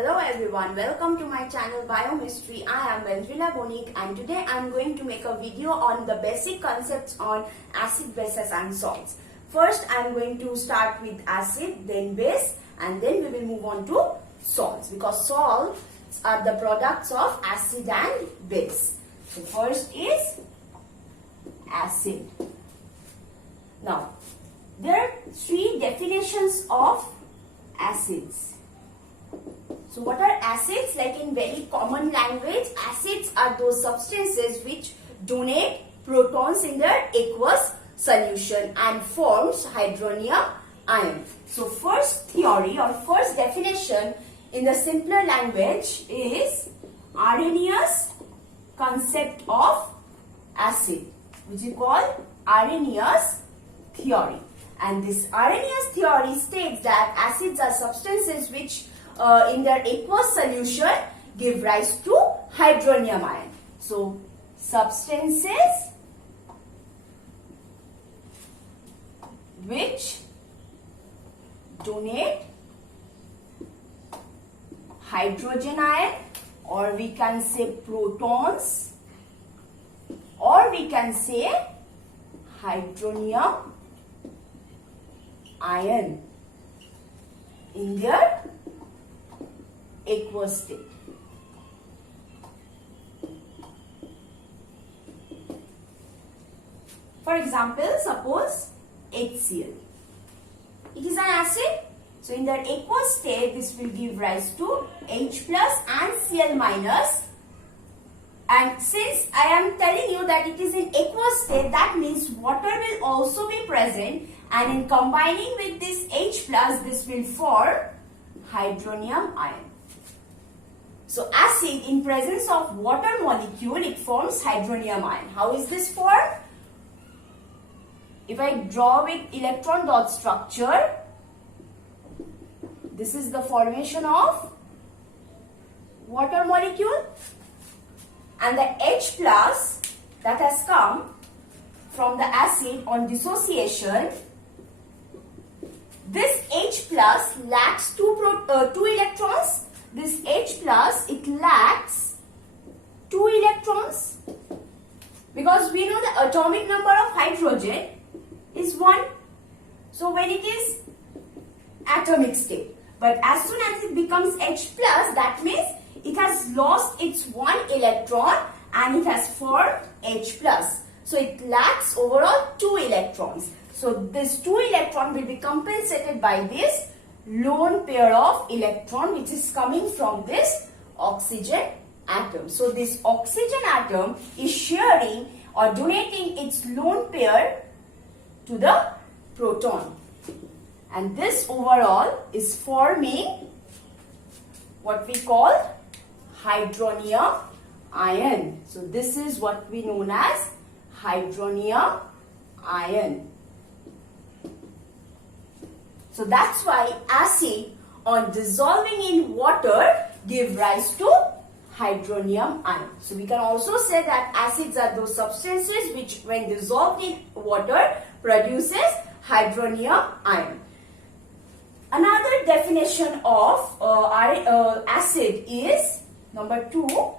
Hello everyone, welcome to my channel Biomystery. I am Vendrila Bonik and today I am going to make a video on the basic concepts on acid, bases and salts. First I am going to start with acid, then base, and then we will move on to salts because salts are the products of acid and base. So first is acid. Now there are three definitions of acids. So what are acids? Like in very common language, acids are those substances which donate protons in their aqueous solution and forms hydronium ion. So first theory or first definition in the simpler language is Arrhenius concept of acid, which is called Arrhenius theory. And this Arrhenius theory states that acids are substances which in their aqueous solution give rise to hydronium ion. So substances which donate hydrogen ion, or we can say protons, or we can say hydronium ion in their aqueous state. For example, suppose HCl. It is an acid. So in their aqueous state, this will give rise to H plus and Cl minus. And since I am telling you that it is in aqueous state, that means water will also be present, and in combining with this H plus, this will form hydronium ion. So acid in presence of water molecule, it forms hydronium ion. How is this formed? If I draw with electron dot structure, this is the formation of water molecule, and the H plus that has come from the acid on dissociation, this H plus lacks two electrons. This H plus, it lacks 2 electrons because we know the atomic number of hydrogen is 1. So when it is atomic state, but as soon as it becomes H plus, that means it has lost its 1 electron and it has formed H plus. So it lacks overall 2 electrons. So this 2 electron will be compensated by this lone pair of electron which is coming from this oxygen atom. So this oxygen atom is sharing or donating its lone pair to the proton, and this overall is forming what we call hydronium ion. So this is what we known as hydronium ion. So that's why acid on dissolving in water give rise to hydronium ion. So we can also say that acids are those substances which when dissolved in water produces hydronium ion. Another definition of acid is number 2,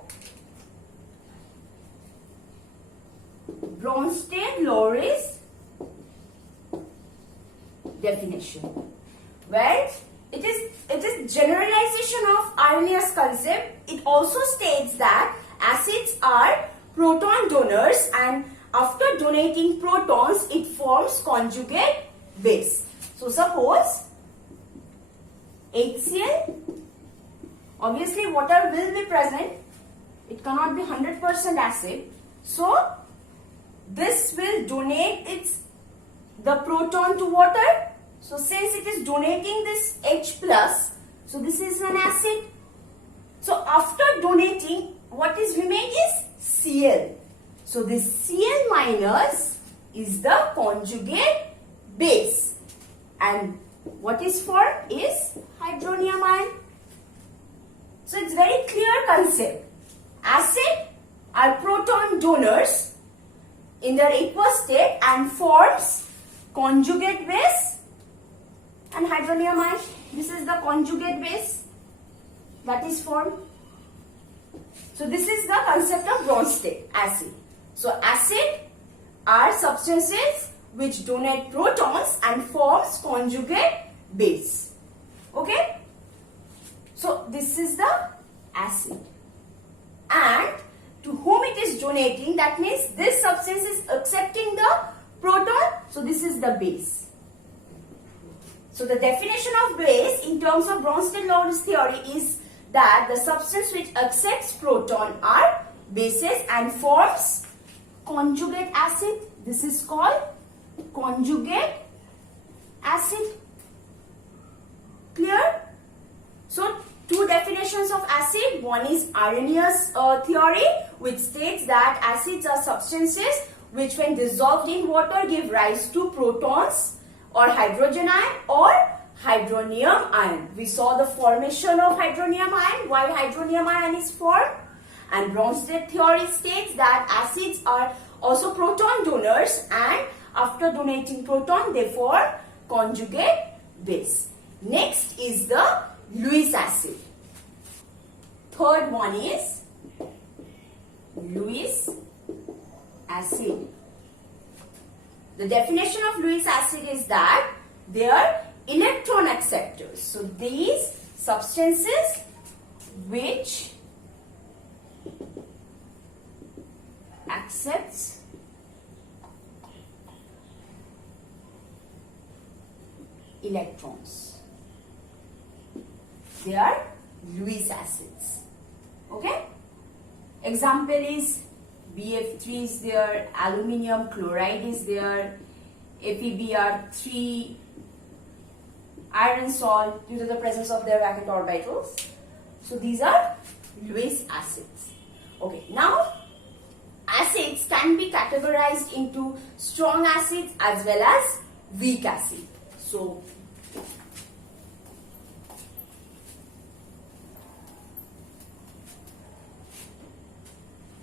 Bronsted-Lowry's definition, where it is generalization of Arrhenius concept. It also states that acids are proton donors, and after donating protons, it forms conjugate base. So suppose HCl, obviously water will be present. It cannot be 100% acid. So this will donate the proton to water. So since it is donating this H plus, so this is an acid. So after donating, what is remain is Cl. So this Cl minus is the conjugate base, and what is formed is hydronium ion. So it's very clear concept. Acid are proton donors in their aqueous state and forms conjugate base and hydronium ion. This is the conjugate base. that is formed. So this is the concept of Bronsted acid. So acid are substances which donate protons and forms conjugate base. Okay. So this is the acid. And to whom it is donating, that means this substance is accepting the proton. So this is the base. So the definition of base in terms of Bronsted-Lawrence theory is that the substance which accepts proton are bases and forms conjugate acid. This is called conjugate acid. Clear? So two definitions of acid. One is Arrhenius theory, which states that acids are substances which when dissolved in water give rise to protons or hydrogen ion or hydronium ion. We saw the formation of hydronium ion, why hydronium ion is formed. And Bronsted theory states that acids are also proton donors, and after donating proton they form conjugate base. Next is the Lewis acid. Third one is Lewis acid. The definition of Lewis acid is that they are electron acceptors. So these substances which accepts electrons, they are Lewis acids. Okay. Example is BF3 is there, aluminium chloride is there, FeBr3, iron salt due to the presence of their vacant orbitals. So these are Lewis acids. Okay, now acids can be categorized into strong acids as well as weak acid. So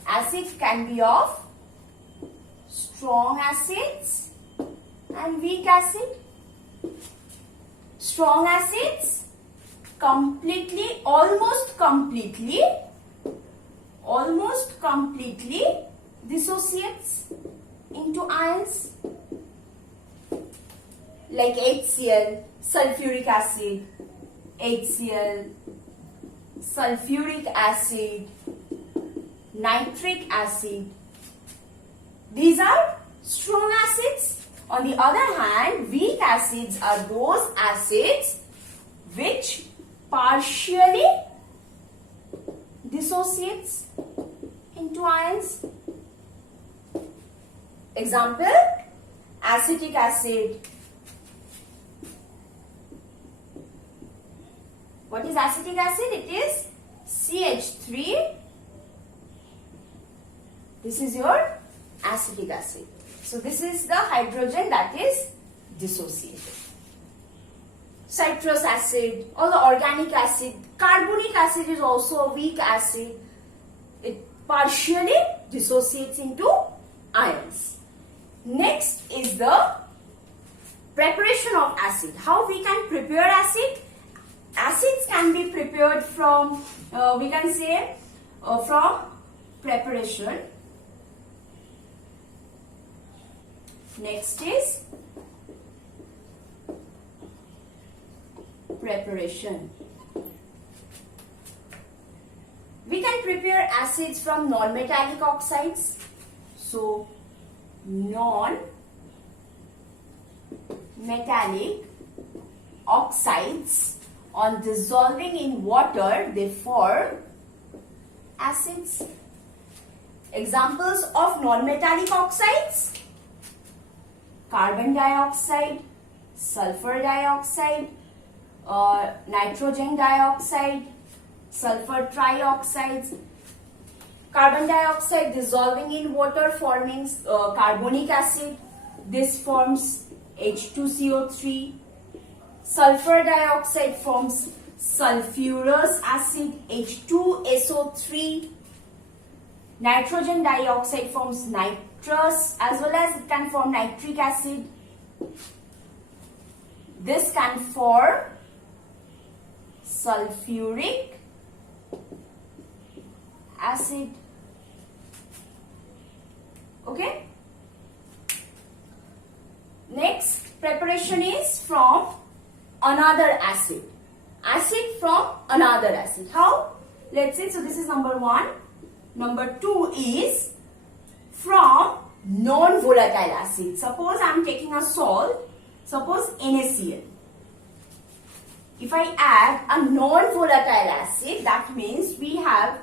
acids can be of strong acids and weak acid. Strong acids almost completely dissociates into ions, like HCl, sulfuric acid, HCl, sulfuric acid, nitric acid. These are strong acids. On the other hand, weak acids are those acids which partially dissociates into ions. Example, acetic acid. What is acetic acid? It is CH3. This is your acetic acid. So this is the hydrogen that is dissociated. Citrus acid, all the organic acid. Carbonic acid is also a weak acid. It partially dissociates into ions. Next is the preparation of acid. How we can prepare acid? Acids can be prepared from, we can say, from preparation. Next is preparation. We can prepare acids from non-metallic oxides. So, non-metallic oxides, on dissolving in water, they form acids. Examples of non-metallic oxides: carbon dioxide, sulfur dioxide, nitrogen dioxide, sulfur trioxides. Carbon dioxide dissolving in water forming carbonic acid. This forms H2CO3. Sulfur dioxide forms sulfurous acid, H2SO3. Nitrogen dioxide forms nitrous, as well as it can form nitric acid. This can form sulfuric acid. Okay. Next preparation is from another acid. Acid from another acid. How? Let's say, so this is number 1. Number 2 is from non-volatile acid. Suppose I am taking a salt, suppose NaCl. If I add a non-volatile acid, that means we have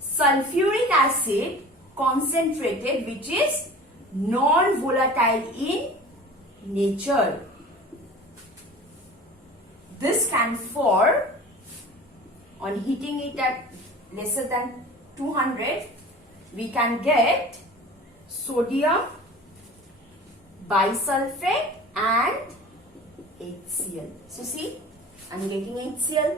sulfuric acid concentrated, which is non-volatile in nature. This can form, on heating it at lesser than 200, we can get sodium bisulfate and HCl. So see, I am getting HCl.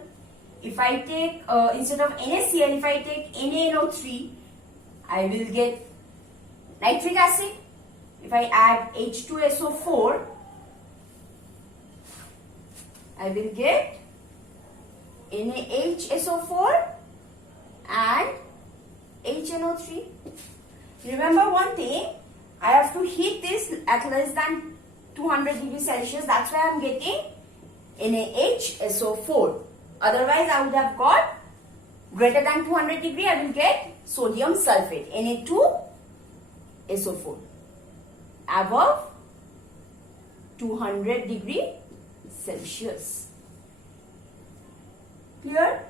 If I take, instead of NaCl, if I take NaNO3, I will get nitric acid. If I add H2SO4, I will get NaHSO4 and HNO3. Remember one thing, I have to heat this at less than 200 degrees Celsius. That's why I am getting NaHSO4. Otherwise, I would have got greater than 200 degree, I will get sodium sulfate, Na2SO4. Above 200 degree Celsius. Clear?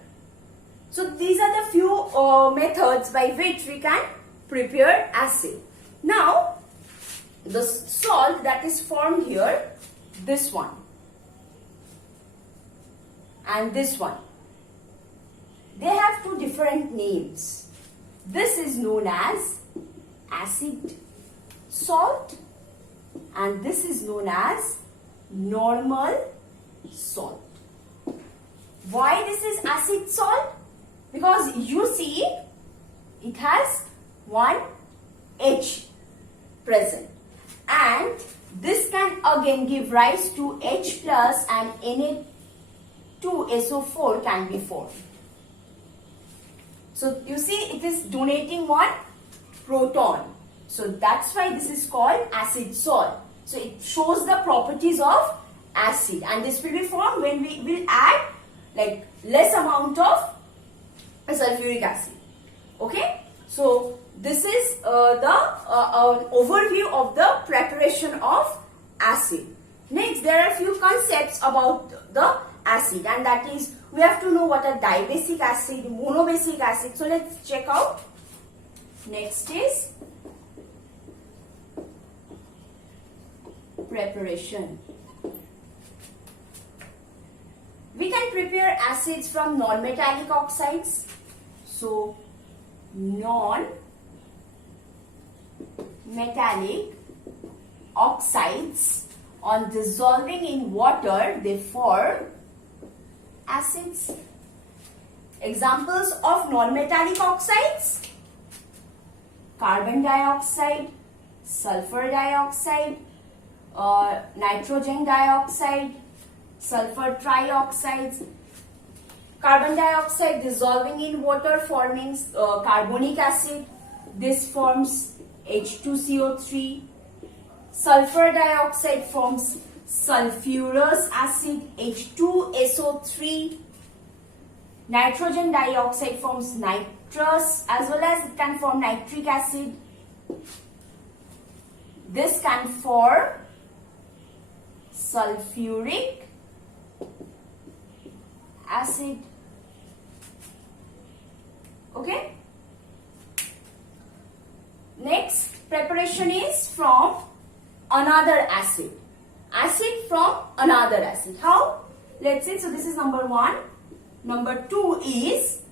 So these are the few methods by which we can prepare acid. Now, the salt that is formed here, this one and this one, they have two different names. This is known as acid salt and this is known as normal salt. Why this is acid salt? Because you see it has one H present and this can again give rise to H plus and Na2SO4 can be formed. So you see it is donating one proton. So that's why this is called acid salt. So it shows the properties of acid and this will be formed when we will add like less amount of sulfuric acid. Okay. So this is the overview of the preparation of acid. Next, there are few concepts about the acid and that is we have to know what are dibasic acid, monobasic acid. So let's check out. Next is preparation. We can prepare acids from non-metallic oxides. So non-metallic oxides, on dissolving in water, they form acids. Examples of non-metallic oxides: carbon dioxide, sulfur dioxide, nitrogen dioxide, sulfur trioxides. Carbon dioxide dissolving in water forming carbonic acid. This forms H2CO3. Sulfur dioxide forms sulfurous acid H2SO3. Nitrogen dioxide forms nitrous as well as it can form nitric acid. This can form sulfuric acid. Okay. Next preparation is from another acid. Acid from another acid. How? Let's say, so this is number 1. Number 2 is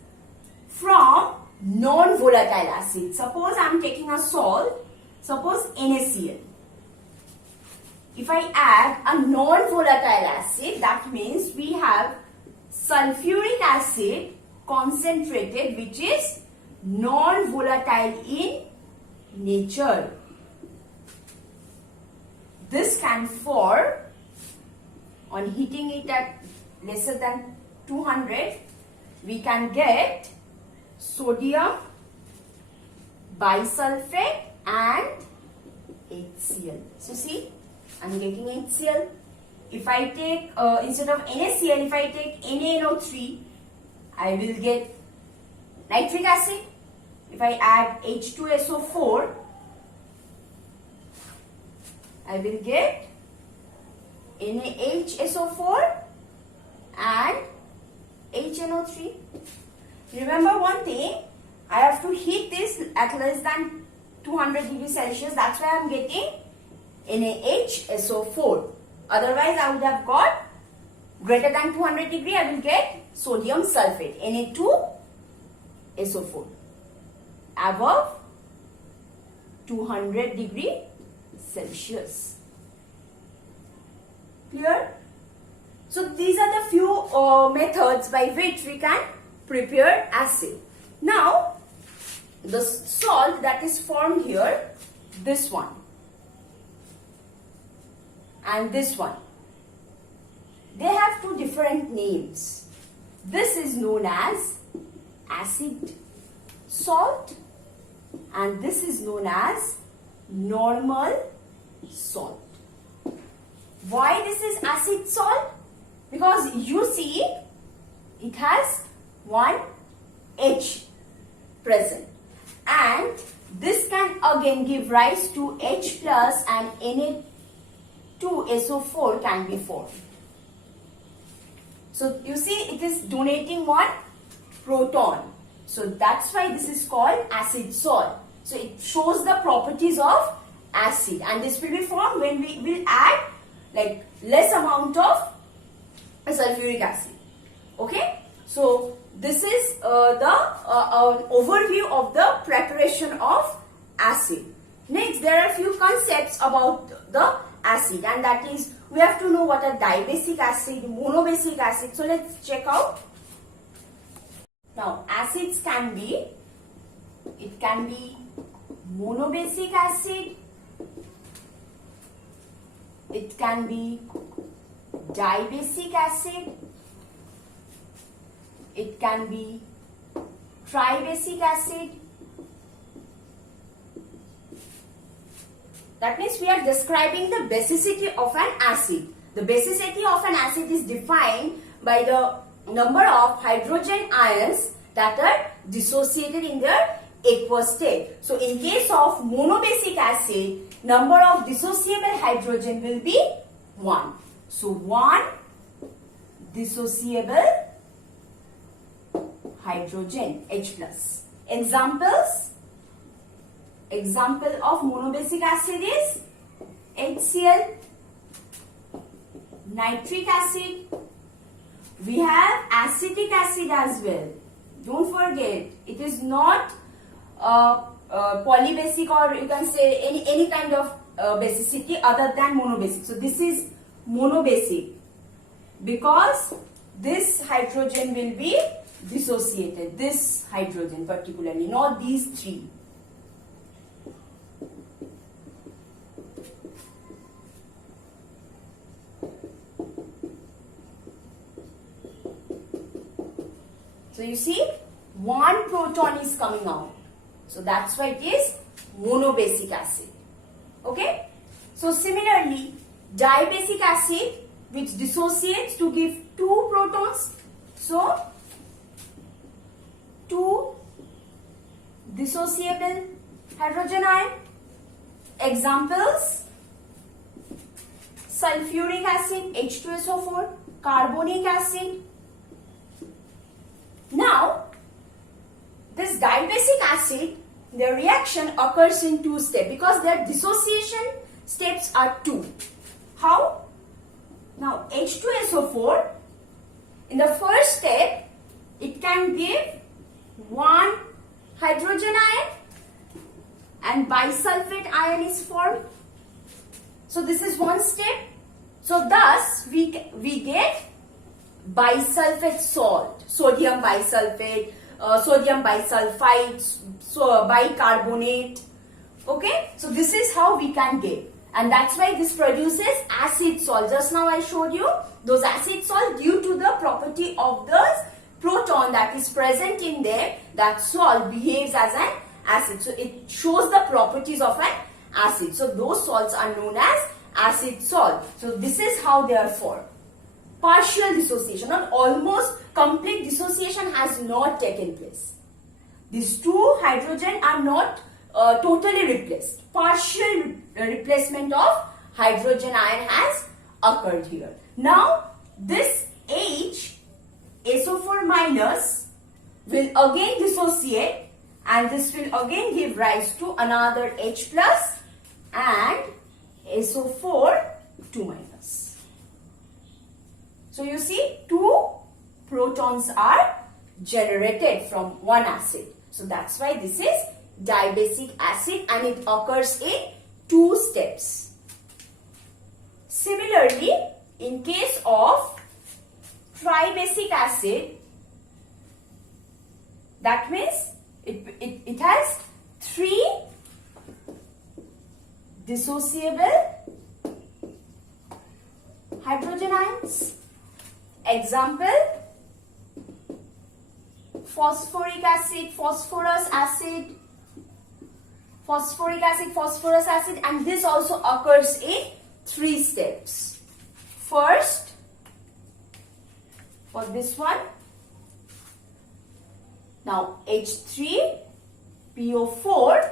from non-volatile acid. Suppose I am taking a salt, suppose NaCl. If I add a non-volatile acid, that means we have sulfuric acid concentrated, which is non-volatile in nature. This can form, on heating it at lesser than 200, we can get sodium bisulfate and HCl. So see, I'm getting HCl. If I take, instead of NaCl, if I take NaNO3, I will get nitric acid. If I add H2SO4, I will get NaHSO4 and HNO3. Remember one thing, I have to heat this at less than 200 degrees Celsius. That's why I am getting NaHSO4. Otherwise, I would have got greater than 200 degree, I will get sodium sulfate, Na2SO4. Above 200 degree Celsius. Clear? So these are the few methods by which we can prepare acid. Now, the salt that is formed here, this one and this one, they have two different names. This is known as acid salt and this is known as normal salt. Why this is acid salt? Because you see it has one H present and this can again give rise to H plus and Na2SO4 can be formed. So you see it is donating one proton. So that's why this is called acid salt. So it shows the properties of acid and this will be formed when we will add like less amount of sulfuric acid. Okay. So this is the overview of the preparation of acid. Next, there are a few concepts about the acid and that is we have to know what are dibasic acid, monobasic acid. So let's check out. Now acids can be, it can be monobasic acid, it can be dibasic acid, it can be tribasic acid. That means we are describing the basicity of an acid. The basicity of an acid is defined by the number of hydrogen ions that are dissociated in their aqueous state. So in case of monobasic acid, number of dissociable hydrogen will be 1. So 1 dissociable hydrogen, H plus. Examples? Example of monobasic acid is HCl, nitric acid. We have acetic acid as well. Don't forget, it is not polybasic or you can say any kind of basicity other than monobasic. So this is monobasic because this hydrogen will be dissociated, this hydrogen particularly, not these three. So you see, one proton is coming out. So that's why it is monobasic acid. Okay. So similarly, dibasic acid which dissociates to give 2 protons. So 2 dissociable hydrogen ion. Examples: sulfuric acid, H2SO4, carbonic acid. Now, this dibasic acid, their reaction occurs in 2 steps because their dissociation steps are 2. How? Now, H2SO4, in the first step, it can give 1 hydrogen ion and bisulfate ion is formed. So, this is one step. So, thus, we get bisulfate salt, sodium bisulfate, sodium bisulfite, so bicarbonate. Okay, so this is how we can get, and that's why this produces acid salt. Just now I showed you those acid salt due to the property of those proton that is present in there, that salt behaves as an acid. So it shows the properties of an acid. So those salts are known as acid salt. So this is how they are formed. Partial dissociation, not almost complete dissociation has not taken place. These two hydrogen are not totally replaced. Partial replacement of hydrogen ion has occurred here. Now this H, SO4 minus, will again dissociate, and this will again give rise to another H plus and SO4 2 minus. So you see, two protons are generated from one acid. So that's why this is dibasic acid, and it occurs in two steps. Similarly, in case of tribasic acid, that means it has three dissociable hydrogen ions. Example, phosphoric acid, phosphorus acid, phosphoric acid, phosphorus acid, and this also occurs in three steps. First, for this one, now H3PO4,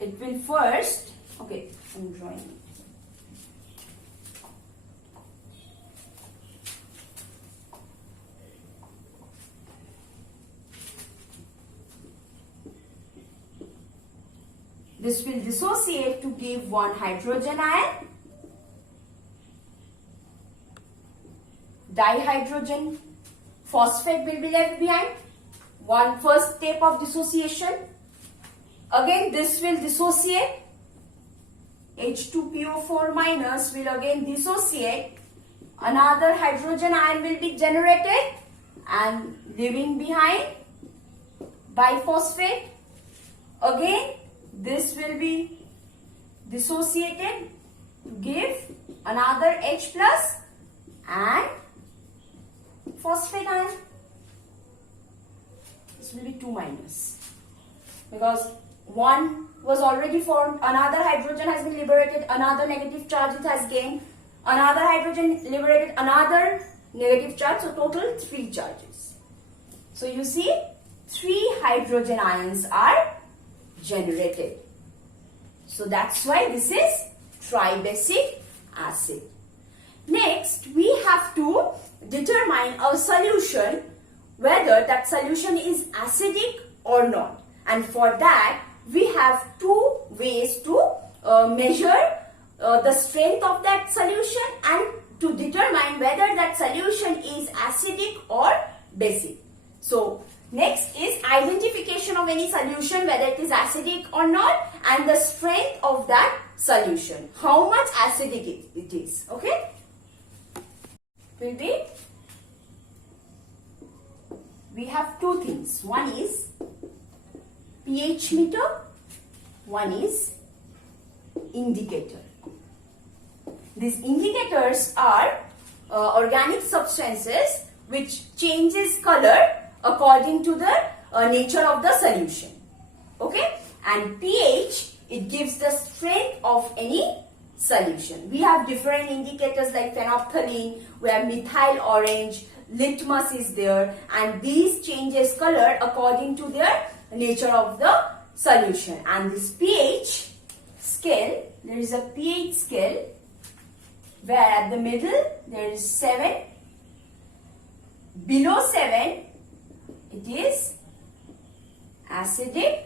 it will first, okay, I'm drawing it. This will dissociate to give one hydrogen ion, dihydrogen phosphate will be left behind, one first step of dissociation. Again this will dissociate, H2PO4 minus will again dissociate, another hydrogen ion will be generated and leaving behind biphosphate. Again this will be dissociated to give another H plus and phosphate ion. This will be 2 minus, because one was already formed, another hydrogen has been liberated, another negative charge it has gained, another hydrogen liberated, another negative charge, so total 3 charges. So you see, 3 hydrogen ions are generated. So that's why this is tribasic acid. Next, we have to determine a solution, whether that solution is acidic or not. And for that, we have 2 ways to measure the strength of that solution and to determine whether that solution is acidic or basic. So next is identification of any solution, whether it is acidic or not, and the strength of that solution, how much acidic it is. Okay, will be, we have 2 things. One is pH meter, one is indicator. These indicators are organic substances which changes color according to the nature of the solution. Okay, and pH, it gives the strength of any solution. We have different indicators like phenolphthalein, we have methyl orange, litmus is there, and these changes color according to their nature of the solution. And this pH scale, there is a pH scale where at the middle there is 7, below 7 it is acidic,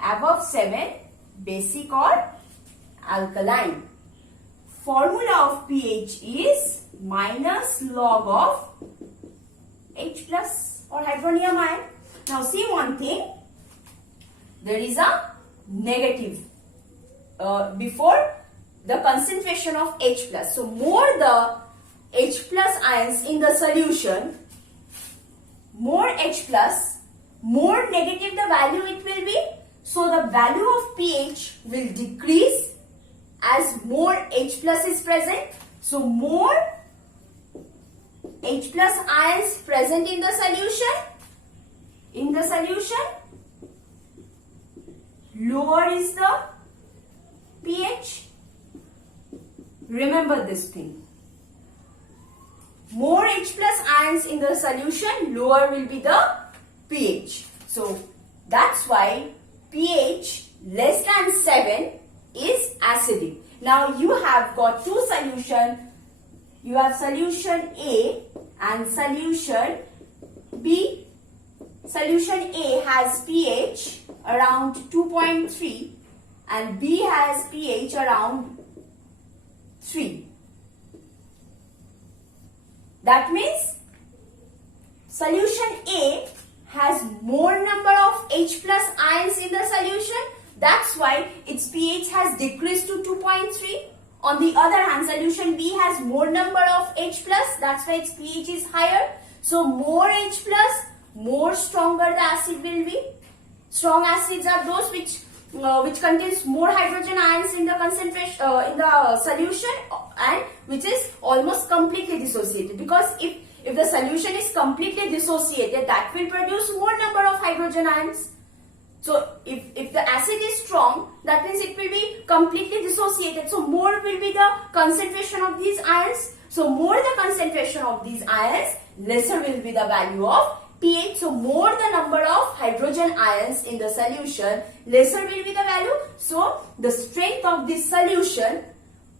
above 7 basic or alkaline. Formula of pH is minus log of H plus or hydronium ion. Now see one thing, there is a negative before the concentration of H plus. So more the H plus ions in the solution, more H plus, more negative the value it will be. So the value of pH will decrease as more H plus is present. So more H plus ions present in the solution, lower is the pH. Remember this thing. More H plus ions in the solution, lower will be the pH. So that's why pH less than 7 is acidic. Now you have got two solutions. You have solution A and solution B. Solution A has pH around 2.3 and B has pH around 3. That means solution A has more number of H plus ions in the solution. That's why its pH has decreased to 2.3. On the other hand, solution B has more number of H plus. That's why its pH is higher. So more H plus, more stronger the acid will be. Strong acids are those which contains more hydrogen ions in the concentration in the solution and which is almost completely dissociated. Because if the solution is completely dissociated, that will produce more number of hydrogen ions. So if the acid is strong, that means it will be completely dissociated. So more will be the concentration of these ions. So more the concentration of these ions, lesser will be the value of pH. So more the number of hydrogen ions in the solution, lesser will be the value. So the strength of this solution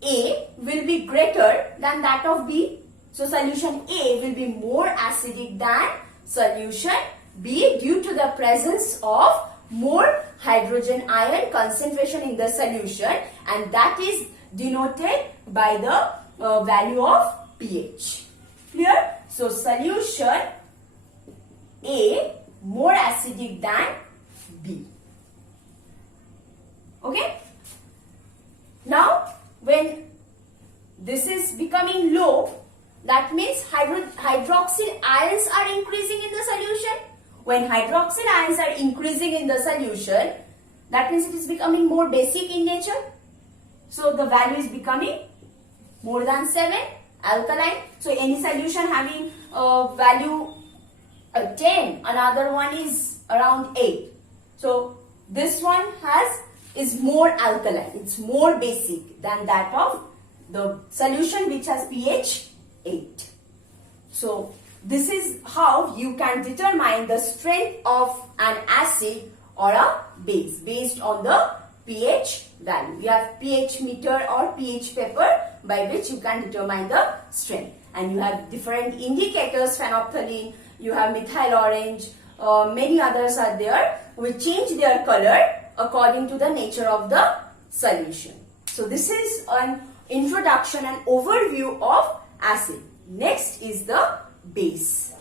A will be greater than that of B. So solution A will be more acidic than solution B due to the presence of more hydrogen ion concentration in the solution, and that is denoted by the value of pH. Clear? So solution A more acidic than B. Okay? Now when this is becoming low, that means hydroxyl ions are increasing in the solution. When hydroxyl ions are increasing in the solution, that means it is becoming more basic in nature. So the value is becoming more than 7, alkaline. So any solution having value 10, another one is around 8. So this one is more alkaline. It's more basic than that of the solution which has pH 8. So this is how you can determine the strength of an acid or a base based on the pH value. We have pH meter or pH paper by which you can determine the strength. And you have different indicators, phenolphthalein, you have methyl orange, many others are there which change their color according to the nature of the solution. So this is an introduction and overview of acid. Next is the base.